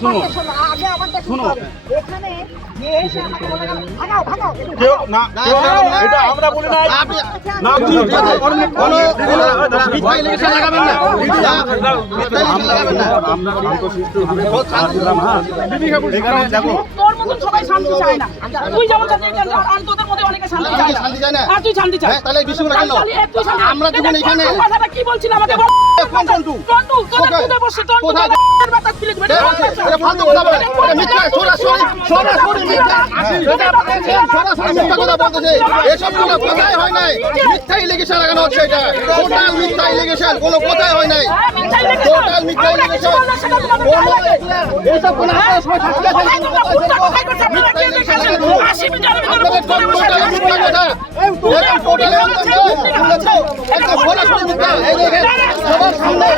শুনো এখানে এসে আমাকে বলে গেল ভাগাও ভাগাও কেউ না এটা আমরা বলি না না মিথ্যা ইলেকশন লাগাবেন না মিথ্যা ইলেকশন লাগাবেন না আমরা শান্তশিষ্টভাবে বলছিলাম। হ্যাঁ এখানে দেখো তোর মতন সবাই শান্তি চায় না তুই যেমন শান্তি চাস আর তোদের মধ্যে অনেকে শান্তি চায় না শান্তি চায় না? আর তুই শান্তি চাস হ্যাঁ, তাহলে এই বিষয়গুলো কেন? আমরা যখন এখানে কথাটা কি বলছিস আমাকে বল কোন টন্টু? টন্টু তোদের কোথায়? খুদে বসে টন্টু কোথায়? তোদের বাতা খুলে দিবে এটা ফালতু কথা বলে এটা মিথ্যা সরাসরি মিথ্যা এটা বলছেন সরাসরি মিথ্যা কথা বলতেছে এসব কোনো কথাই হয় নাই মিথ্যা ইলেকশন লাগানো হচ্ছে এটা টোটাল মিথ্যা ইলেকশন কোনো কথাই হয় নাই টোটাল মিথ্যা ইলেকশন এইসব কোনো আপনারা সবাই শাস্তি আছেন মিথ্যা ইলেকশন লাগানো আপনাদের টোটাল মিথ্যা কথা এটা টোটাল একদম সরাসরি মিথ্যা এই দেখেন সবার সামনে